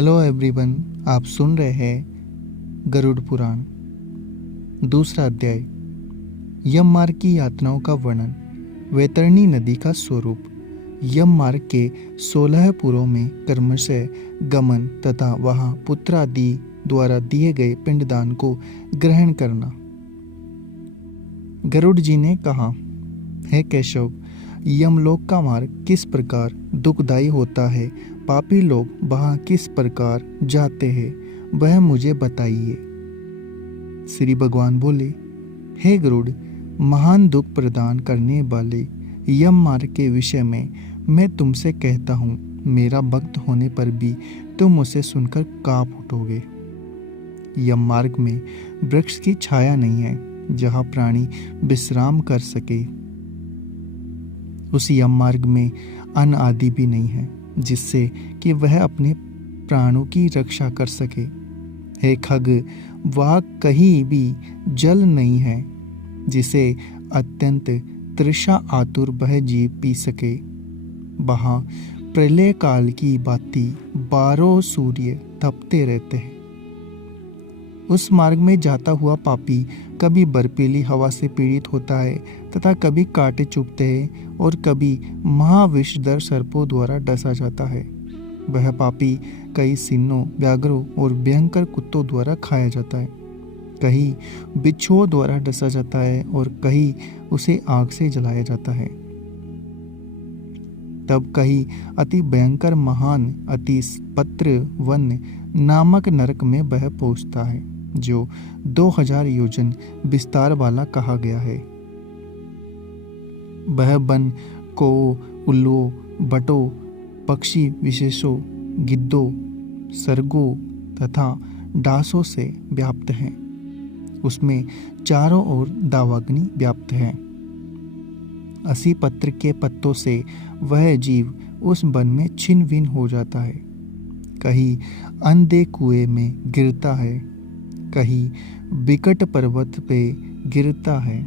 Hello everyone, आप सुन रहे हैं गरुड़ पुराण। दूसरा अध्याय, यम मार्ग की यातनाओं का वर्णन। वैतरणी नदी का स्वरूप। यम मार्ग के 16 पुरों में कर्मशः गमन तथा वहाँ पुत्र आदि द्वारा दिए गए पिंडदान को ग्रहण करना। गरुड़ जी ने कहा, हे केशव, यमलोक का मार्ग किस प्रकार दुखदायी होता है, पापी लोग वहाँ किस प्रकार जाते हैं, वह मुझे बताइए। श्री भगवान बोले, हे गरुड़, महान दुख प्रदान करने वाले यम मार्ग के विषय में मैं तुमसे कहता हूँ। मेरा भक्त होने पर भी तुम उसे सुनकर कांप उठोगे। यम मार्ग में वृक्ष की छाया नहीं है जहाँ प्राणी विश्राम कर सके। उस यम मार्ग में अन्न आदि भी नहीं है जिससे कि वह अपने प्राणों की रक्षा कर सके। हे खग, वहाँ कहीं भी जल नहीं है जिसे अत्यंत तृषा आतुर वह जीव पी सके। वहाँ प्रलय काल की भांति 12 सूर्य तपते रहते हैं। उस मार्ग में जाता हुआ पापी कभी बर्फीली हवा से पीड़ित होता है तथा कभी कांटे चुभते हैं और कभी महाविषधर सर्पों द्वारा डसा जाता है। वह पापी कई सिन्नों, व्याघ्रों और भयंकर कुत्तों द्वारा खाया जाता है। कहीं बिच्छुओं द्वारा डसा जाता है और कहीं उसे आग से जलाया जाता है। तब कहीं अति भयंकर महान अति पत्र वन नामक नरक में वह पहुंचता है, जो 2000 योजन विस्तार वाला कहा गया है। वह वन को उल्लुओं, बटों, पक्षी विशेषों, गिद्धों, सर्गों तथा डांसों से व्याप्त है। उसमें चारों ओर दावाग्नि व्याप्त है। 80 पत्र के पत्तों से वह जीव उस वन में छिन्न भिन्न हो जाता है। कहीं अंधे कुएं में गिरता है, कहीं विकट पर्वत पे गिरता है,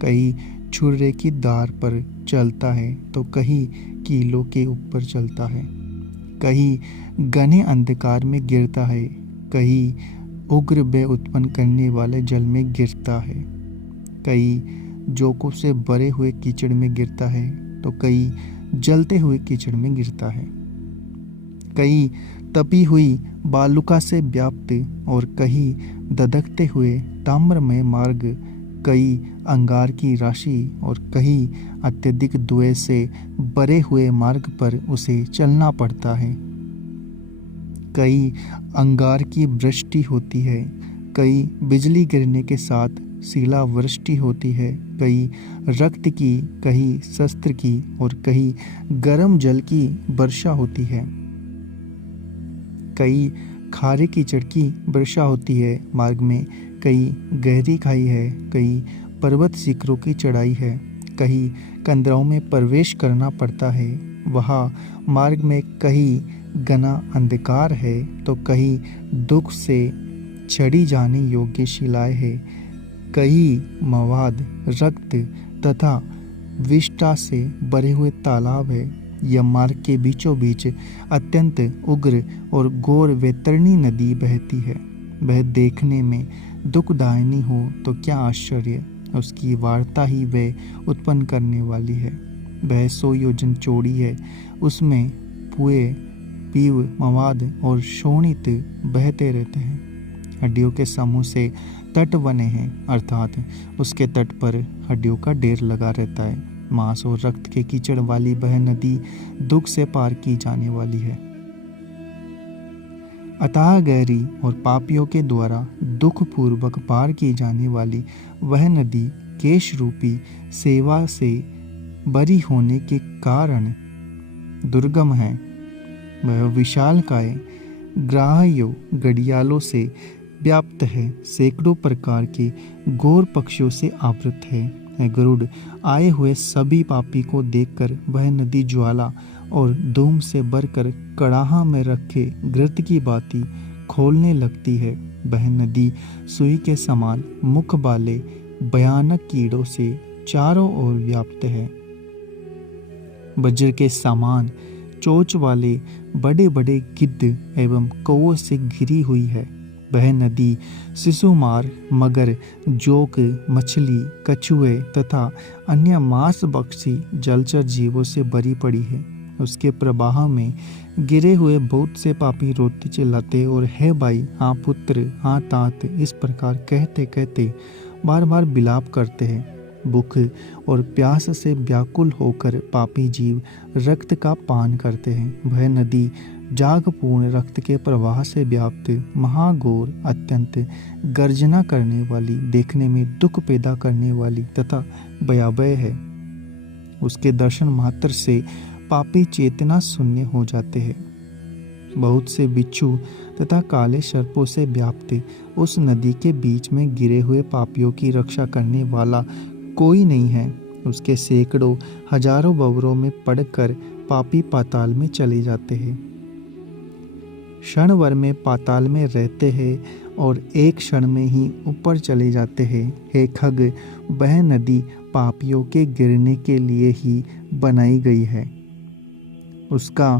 कहीं छुरे की धार पर चलता है तो कहीं कीलों के ऊपर चलता है, कहीं घने अंधकार में गिरता है, कहीं उग्र भय उत्पन्न करने वाले जल में गिरता है, कहीं जोकों से भरे हुए कीचड़ में गिरता है तो कहीं जलते हुए कीचड़ में गिरता है, कहीं तपी हुई बालुका से व्याप्त और कहीं धधकते हुए ताम्रमय मार्ग, कई अंगार की राशि और कहीं अत्यधिक द्वेष से भरे हुए मार्ग पर उसे चलना पड़ता है। कई अंगार की वृष्टि होती है, कई बिजली गिरने के साथ शिलावृष्टि होती है, कई रक्त की, कहीं शस्त्र की और कहीं गर्म जल की वर्षा होती है, कई खारे कीचड़ की वर्षा होती है। मार्ग में कई गहरी खाई है, कई पर्वत शिखरों की चढ़ाई है, कहीं कंदराओं में प्रवेश करना पड़ता है। वहाँ मार्ग में कहीं घना अंधकार है तो कहीं दुख से चढ़ी जाने योग्य शिलाएं है, कहीं मवाद, रक्त तथा विष्ठा से भरे हुए तालाब है। यह मार्ग के बीचों बीच अत्यंत उग्र और घोर वैतरणी नदी बहती है। वह देखने में दुखदायिनी हो तो क्या आश्चर्य, उसकी वार्ता ही वह उत्पन्न करने वाली है। वह 100 योजन चौड़ी है। उसमें पुए, पीव, मवाद और शोणित बहते रहते हैं। हड्डियों के समूह से तट बने हैं, अर्थात उसके तट पर हड्डियों का ढेर लगा रहता है। मांस और रक्त के कीचड़ वाली वह नदी दुख से पार की जाने वाली है। अतः गहरी और पापियों के द्वारा दुख पूर्वक पार की जाने वाली वह नदी केश रूपी सेवा से बरी होने के कारण दुर्गम है। वह विशालकाय ग्राह्यों, घड़ियालों से व्याप्त है, सैकड़ों प्रकार के घोर पक्षियों से आवृत है। गरुड़, आए हुए सभी पापी को देखकर वह नदी ज्वाला और धूम से भरकर कड़ाहा में रखे घृत की भांति खोलने लगती है। वह नदी सुई के समान मुख वाले भयानक कीड़ों से चारों ओर व्याप्त है। वज्र के समान चोंच वाले बड़े बड़े गिद्ध एवं कौओं से घिरी हुई है। वह नदी शिशुमार, मगर, जोक, मछली, कछुए तथा अन्य मांसभक्षी जलचर जीवों से भरी पड़ी है। उसके प्रवाह में गिरे हुए बहुत से पापी रोते चिल्लाते और हे भाई, हाँ पुत्र, हाँ तात, इस प्रकार कहते कहते बार बार विलाप करते हैं। भूख और प्यास से व्याकुल होकर पापी जीव रक्त का पान करते हैं। वह नदी जागपूर्ण रक्त के प्रवाह से व्याप्त महाघोर, अत्यंत गर्जना करने वाली, देखने में दुख पैदा करने वाली तथा भयावह है। उसके दर्शन मात्र से पापी चेतना शून्य हो जाते हैं। बहुत से बिच्छू तथा काले सर्पों से व्याप्त उस नदी के बीच में गिरे हुए पापियों की रक्षा करने वाला कोई नहीं है। उसके सैकड़ों हजारों भंवरों में पड़कर पापी पाताल में चले जाते हैं। क्षण भर में पाताल में रहते हैं और एक क्षण में ही ऊपर चले जाते हैं। हे खग, वह नदी पापियों के गिरने के लिए ही बनाई गई है। उसका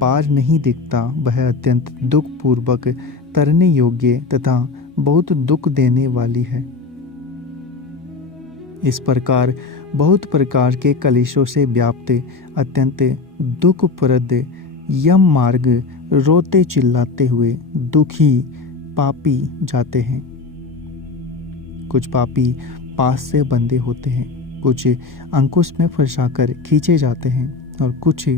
पार नहीं दिखता। वह अत्यंत दुख पूर्वक तरने योग्य तथा बहुत दुख देने वाली है। इस प्रकार बहुत प्रकार के कलेशों से व्याप्त अत्यंत दुखप्रद यम मार्ग रोते चिल्लाते हुए दुखी पापी जाते हैं। कुछ पापी पास से बंधे होते हैं, कुछ अंकुश में फंसाकर खींचे जाते हैं और कुछ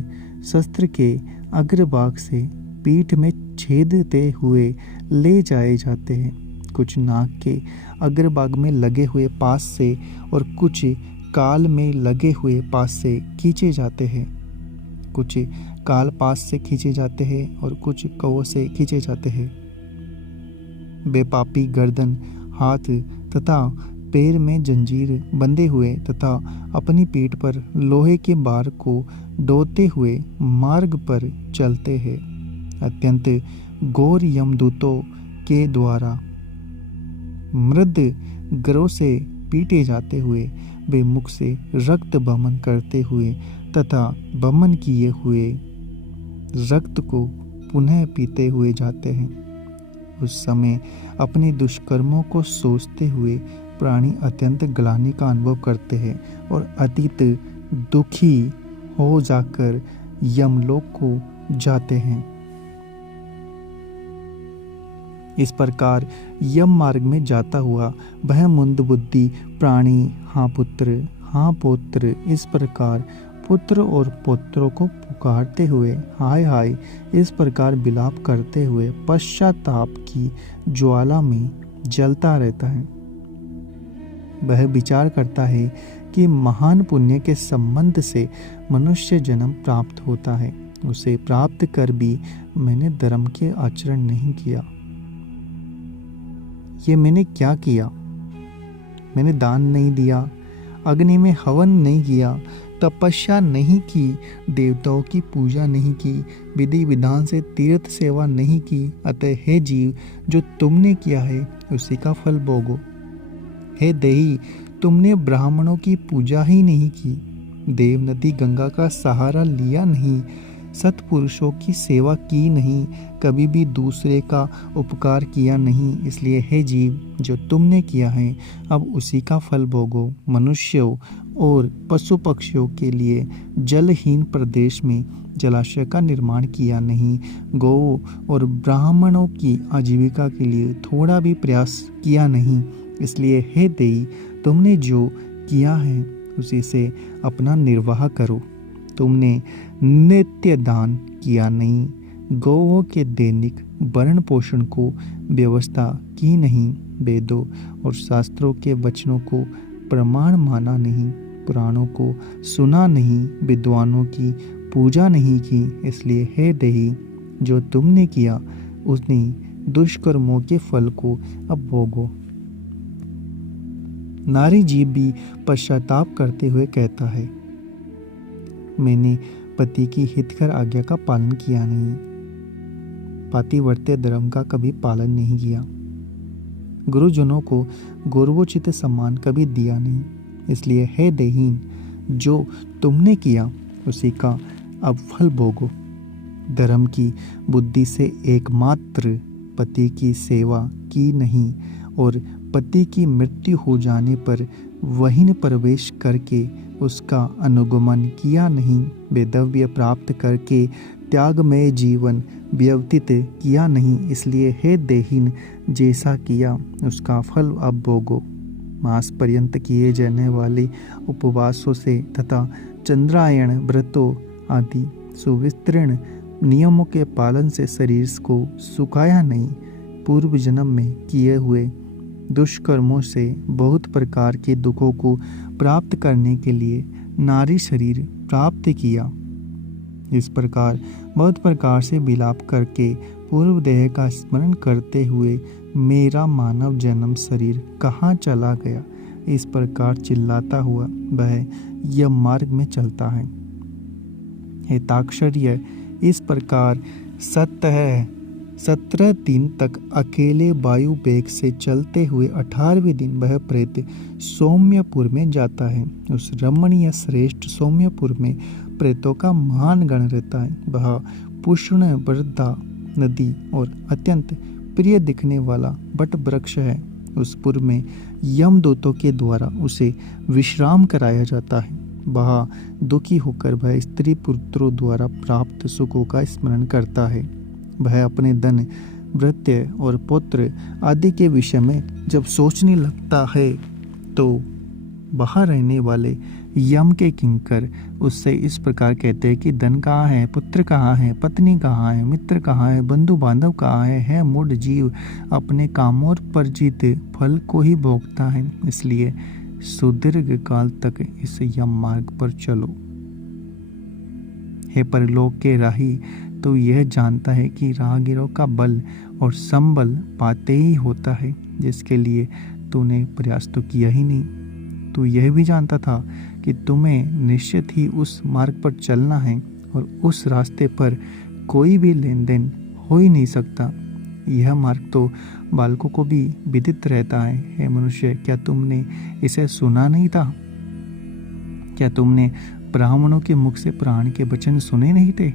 शस्त्र के अग्रभाग से पीठ में छेदते हुए ले जाए जाते हैं। कुछ नाक के अग्रभाग में लगे हुए पास से और कुछ काल में लगे हुए पास से खींचे जाते हैं। कुछ काल पास से खींचे जाते हैं और कुछ कवों से खींचे जाते हैं। वे पापी गर्दन, हाथ तथा पैर में जंजीर बंधे हुए तथा अपनी पीठ पर लोहे के बार को ढोते हुए मार्ग पर चलते हैं। अत्यंत घोर यमदूतों के द्वारा मृद गरों से पीटे जाते हुए वे मुख से रक्त बमन करते हुए तथा बमन किए हुए रक्त को पुनः पीते हुए जाते हैं। उस समय अपने दुष्कर्मों को सोचते हुए प्राणी अत्यंत ग्लानि का अनुभव करते हैं और अतीत दुखी हो जाकर यमलोक को जाते हैं। इस प्रकार यम मार्ग में जाता हुआ वह मंद बुद्धि प्राणी हाँ पुत्र, हाँ पौत्र, इस प्रकार पुत्र और पौत्रों को पुकारते हुए हाय हाय इस प्रकार विलाप करते हुए पश्चाताप की ज्वाला में जलता रहता है। वह विचार करता है कि महान पुण्य के संबंध से मनुष्य जन्म प्राप्त होता है। उसे प्राप्त कर भी मैंने धर्म के आचरण नहीं किया। ये मैंने क्या किया? मैंने दान नहीं दिया, अग्नि में हवन नहीं किया, तपस्या नहीं की, देवताओं की पूजा नहीं की, विधि विधान से तीर्थ सेवा नहीं की। अतः हे जीव, जो तुमने किया है उसी का फल भोगो। हे देही, तुमने ब्राह्मणों की पूजा ही नहीं की, देव नदी गंगा का सहारा लिया नहीं, सत्पुरुषों की सेवा की नहीं, कभी भी दूसरे का उपकार किया नहीं। इसलिए हे जीव, जो तुमने किया है अब उसी का फल भोगो। मनुष्यों और पशु पक्षियों के लिए जलहीन प्रदेश में जलाशय का निर्माण किया नहीं, गौ और ब्राह्मणों की आजीविका के लिए थोड़ा भी प्रयास किया नहीं। इसलिए हे देई, तुमने जो किया है उसी से अपना निर्वाह करो। तुमने नित्य दान किया नहीं, गौओं के दैनिक भरण पोषण को व्यवस्था की नहीं, वेदों और शास्त्रों के वचनों को प्रमाण माना नहीं, पुराणों को सुना नहीं, विद्वानों की पूजा नहीं की। इसलिए हे देही, जो तुमने किया उसने दुष्कर्मों के फल को अब भोगो। नारी जीव भी पश्चाताप करते हुए कहता है, मैंने पति की हितकर आज्ञा का पालन किया नहीं, पातिव्रत्य धर्म का कभी पालन नहीं किया, गुरुजनों को गौरवोचित सम्मान कभी दिया नहीं। इसलिए हे देहीन, जो तुमने किया उसी का अब फल भोगो। धर्म की बुद्धि से एकमात्र पति की सेवा की नहीं और पति की मृत्यु हो जाने पर वहीं प्रवेश करके उसका अनुगमन किया नहीं, वेदव्य प्राप्त करके त्यागमय जीवन व्यतीत किया नहीं। इसलिए हे देहीन, जैसा किया उसका फल अब भोगो। मास पर्यंत किए जाने वाले उपवासों से तथा चंद्रायण व्रतों आदि सुविस्तृण नियमों के पालन से शरीर को सुखाया नहीं। पूर्व जन्म में किए हुए दुष्कर्मों से बहुत प्रकार के दुखों को प्राप्त करने के लिए नारी शरीर प्राप्त किया। इस प्रकार बहुत प्रकार से विलाप करके पूर्व देह का स्मरण करते हुए मेरा मानव जन्म शरीर कहाँ चला गया, इस प्रकार चिल्लाता हुआ वह यम मार्ग में चलता है। हे ताक्षर्य, इस प्रकार सत्य है 17 दिन तक अकेले वायु वेग से चलते हुए 18वें दिन वह प्रेत सौम्यपुर में जाता है। उस रमणीय श्रेष्ठ सौम्यपुर में प्रेतों का महान गण रहता है। वह पुष्ण वृद्धा नदी और अत्यंत प्रिय दिखने वाला बट वृक्ष है। उस पुर में यमदूतों के द्वारा उसे विश्राम कराया जाता है। वह दुखी होकर वह स्त्री पुत्रों द्वारा प्राप्त सुखों का स्मरण करता है। वह अपने धन वृत्य और पुत्र आदि के विषय में जब सोचने लगता है तो बाहर रहने वाले यम के किंकर उससे इस प्रकार कहते हैं कि धन कहाँ है, पुत्र कहाँ है, पत्नी कहाँ है, मित्र कहाँ है, बंधु बांधव कहाँ है मूढ़ जीव अपने कामों पर जीत फल को ही भोगता है। इसलिए सुदीर्घ काल तक इस यम मार्ग पर चलो। हे परलोक के राही, तो यह जानता है कि राहगीरों का बल और संबल पाते ही होता है, जिसके लिए तूने प्रयास तो किया ही नहीं। तू यह भी जानता था कि तुम्हें निश्चित ही उस मार्ग पर चलना है और उस रास्ते पर कोई भी लेन देन हो ही नहीं सकता। यह मार्ग तो बालकों को भी विदित रहता है। हे मनुष्य, क्या तुमने इसे सुना नहीं था? क्या तुमने ब्राह्मणों के मुख से प्राण के वचन सुने नहीं थे?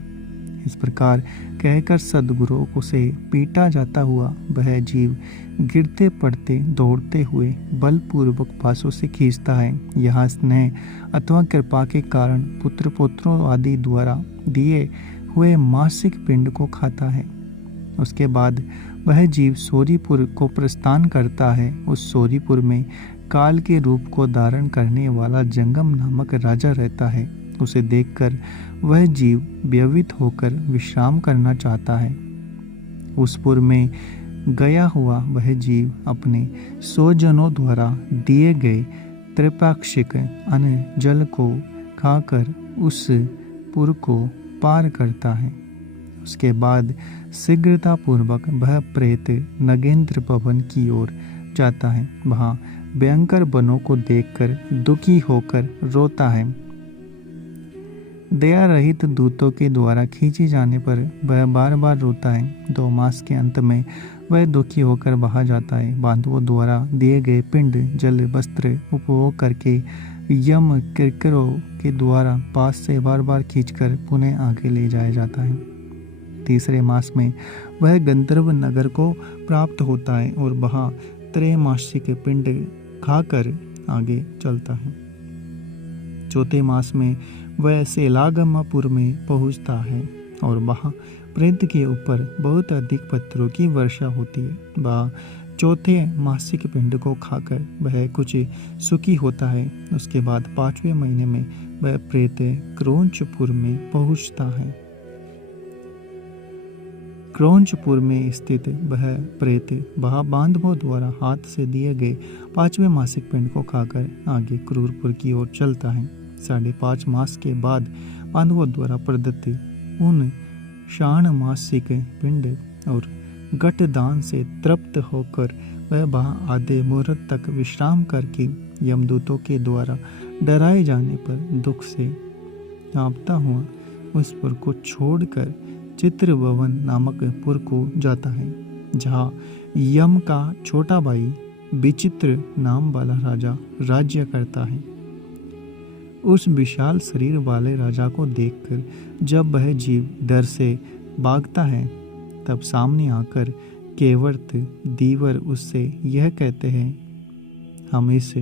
इस प्रकार कहकर सद्गुरुओं को से पीटा जाता हुआ वह जीव गिरते पड़ते दौड़ते हुए बलपूर्वक पासों से खींचता है। यह स्नेह अथवा कृपा के कारण पुत्र पुत्रों आदि द्वारा दिए हुए मासिक पिंड को खाता है। उसके बाद वह जीव सोरीपुर को प्रस्थान करता है। उस सोरीपुर में काल के रूप को धारण करने वाला जंगम नामक राजा रहता है। उसे देखकर वह जीव व्यवित होकर विश्राम करना चाहता है। उस पुर में गया हुआ वह जीव अपने स्वजनों द्वारा दिए गए त्रैपाक्षिक अन्न जल को खाकर उस पुर को पार करता है। उसके बाद शीघ्रता पूर्वक वह प्रेत नगेंद्र भवन की ओर जाता है। वहाँ भयंकर वनों को देखकर दुखी होकर रोता है। दया रहित दूतों के द्वारा खींचे जाने पर वह बार बार रोता है। 2 मास के अंत में वह दुखी होकर वहां जाता है। बांधवों द्वारा दिए गए पिंड जल वस्त्र उपभोग करके यम किरकिरों के द्वारा पास से बार बार खींचकर पुनः आगे ले जाया जाता है। 3 मास में वह गंधर्व नगर को प्राप्त होता है और वहां त्रैमासिक पिंड खाकर आगे चलता है। 4 मास में वह सेलागमापुर में पहुंचता है और वहां प्रेत के ऊपर बहुत अधिक पत्थरों की वर्षा होती है। वह 4 मासिक पिंड को खाकर वह कुछ सुखी होता है। उसके बाद 5वें महीने में वह प्रेत क्रौंचपुर में पहुंचता है। क्रौंचपुर में स्थित वह प्रेत वह बांधवों द्वारा हाथ से दिए गए 5वें मासिक पिंड को खाकर आगे क्रूरपुर की ओर चलता है। 5.5 मास के बाद बांधवों द्वारा प्रदत्त उन शाण मासिक पिंड और गट दान से तृप्त होकर वह वहाँ आधे मुहूर्त तक विश्राम करके यमदूतों के द्वारा डराए जाने पर दुख से कांपता हुआ उस पुर को छोड़कर चित्रभवन नामक पुर को जाता है, जहाँ यम का छोटा भाई विचित्र नाम वाला राजा राज्य करता है। उस विशाल शरीर वाले राजा को देखकर जब वह जीव डर से भागता है, तब सामने आकर केवर्त दीवर उससे यह कहते हैं, हम इस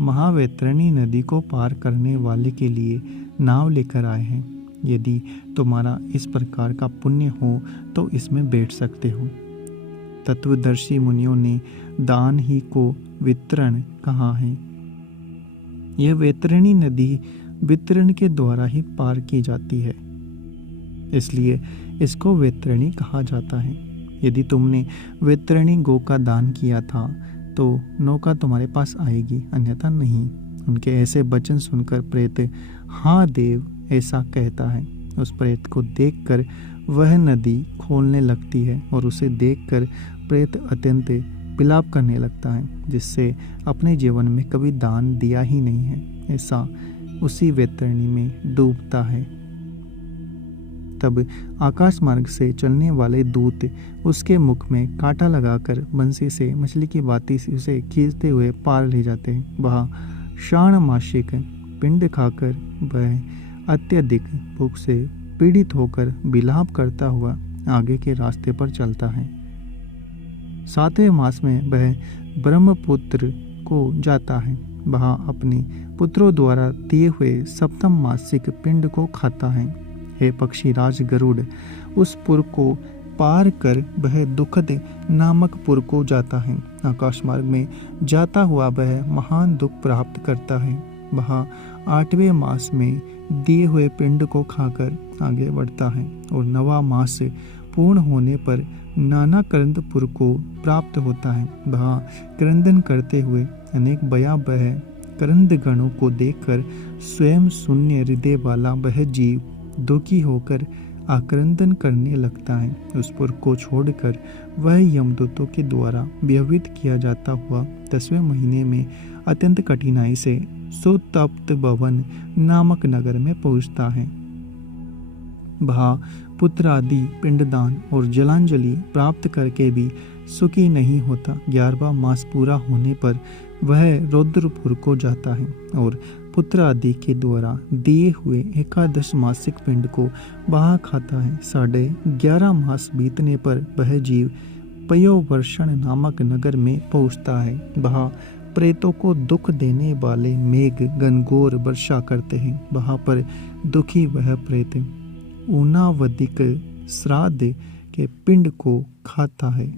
महावैतरणी नदी को पार करने वाले के लिए नाव लेकर आए हैं। यदि तुम्हारा इस प्रकार का पुण्य हो तो इसमें बैठ सकते हो। तत्वदर्शी मुनियों ने दान ही को वितरण कहा है। यह वैतरणी नदी वितरण के द्वारा ही पार की जाती है, इसलिए इसको वैतरणी कहा जाता है। यदि तुमने वैतरणी गो का दान किया था तो नौका तुम्हारे पास आएगी, अन्यथा नहीं। उनके ऐसे वचन सुनकर प्रेत हाँ देव ऐसा कहता है। उस प्रेत को देखकर वह नदी खोलने लगती है और उसे देखकर प्रेत अत्यंत विलाप करने लगता है, जिससे अपने जीवन में कभी दान दिया ही नहीं है, ऐसा उसी वैतरणी में डूबता है। तब आकाश मार्ग से चलने वाले दूत उसके मुख में कांटा लगाकर बंसी से मछली की भांति उसे खींचते हुए पार ले जाते हैं। वह षाणमासिक पिंड खाकर वह अत्यधिक भूख से पीड़ित होकर विलाप करता हुआ आगे के रास्ते पर चलता है। 7वें मास में वह ब्रह्मपुत्र को जाता है। वह अपने पुत्रों द्वारा दिए हुए सप्तम मासिक पिंड को खाता है। हे पक्षीराज गरुड़, उस पुर को पार कर वह दुखद नामक पुर को जाता है। आकाश मार्ग में जाता हुआ वह महान दुख प्राप्त करता है। वह 8वें मास में दिए हुए पिंड को खाकर आगे बढ़ता है और 9वां मास पूर्ण होने पर नाना करंदपुर को प्राप्त होता है। वह क्रंदन करते हुए अनेक भयावह करंद गणों को देखकर स्वयं शून्य हृदय वाला वह जीव दुखी होकर आक्रंदन करने लगता है। उस पुर को छोड़कर वह यमदूतों के द्वारा व्यवहित किया जाता हुआ 10वें महीने में अत्यंत कठिनाई से सुतप्त भवन नामक नगर में पहुंचता है। वह पुत्र आदि पिंडदान और जलांजलि प्राप्त करके भी सुखी नहीं होता। 11वां मास पूरा होने पर वह रुद्रपुर को जाता है और पुत्र आदि के द्वारा दिए हुए 11 मासिक पिंड को वह खाता है। 11.5 मास बीतने पर वह जीव पयोवर्षण नामक नगर में पहुंचता है। वह प्रेतों को दुख देने वाले मेघ घनघोर वर्षा करते हैं। वहां पर दुखी वह प्रेत ऊनावधिक श्राद्ध के पिंड को खाता है।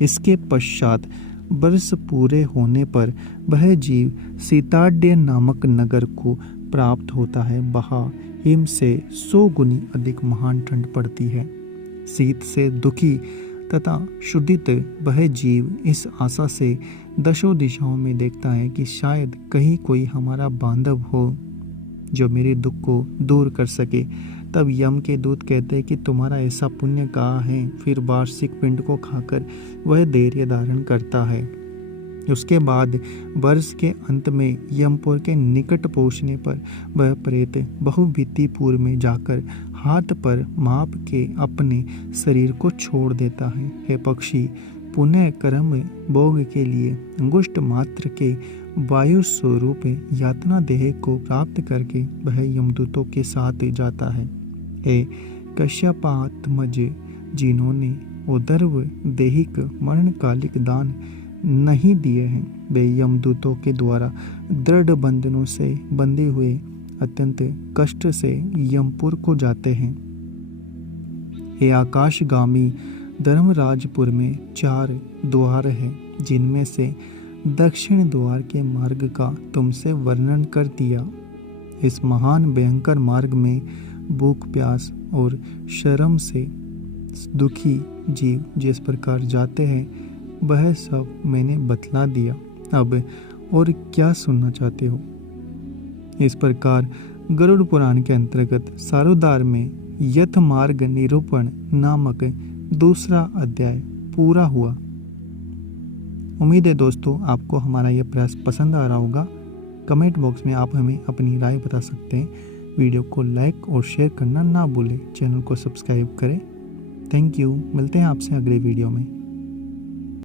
इसके पश्चात वर्ष पूरे होने पर वह जीव सीताड्य नामक नगर को प्राप्त होता है। वहाँ हिम से 100 गुनी अधिक महान ठंड पड़ती है। शीत से दुखी तथा क्षुधित वह जीव इस आशा से दशों दिशाओं में देखता है कि शायद कहीं कोई हमारा बांधव हो जो मेरे दुख को दूर कर सके। तब यम के दूत कहते हैं कि तुम्हारा ऐसा पुण्य कहाँ है। फिर वार्षिक पिंड को खाकर वह धैर्य धारण करता है। उसके बाद वर्ष के अंत में यमपुर के निकट पहुंचने पर वह प्रेत बहुविधिपुर में जाकर हाथ पर माप के अपने शरीर को छोड़ देता है। हे पक्षी, पुण्य कर्म भोग के लिए अंगुष्ठ मात्र के वायु स्वरूप यातना देह को प्राप्त करके वह यमदूतों के साथ जाता है। हे कश्यपात्मज, जिन्होंने उदर्व देहिक मरणकालिक दान नहीं दिए हैं, वे यमदूतों के द्वारा दृढ़ बंधनों से बंधे हुए अत्यंत कष्ट से यमपुर को जाते हैं। हे आकाशगामी, धर्मराजपुर में 4 द्वार हैं, जिनमें से दक्षिण द्वार के मार्ग का तुमसे वर्णन कर दिया। इस महान भयंकर मार्ग में भूख प्यास और शर्म से दुखी जीव जिस प्रकार जाते हैं वह सब मैंने बतला दिया। अब और क्या सुनना चाहते हो? इस प्रकार गरुड़ पुराण के अंतर्गत सारोद्धार में यथ मार्ग निरूपण नामक दूसरा अध्याय पूरा हुआ। उम्मीद है दोस्तों आपको हमारा यह प्रयास पसंद आ रहा होगा। कमेंट बॉक्स में आप हमें अपनी राय बता सकते हैं। वीडियो को लाइक और शेयर करना ना भूलें। चैनल को सब्सक्राइब करें। Thank you. मिलते हैं आपसे अगले वीडियो में।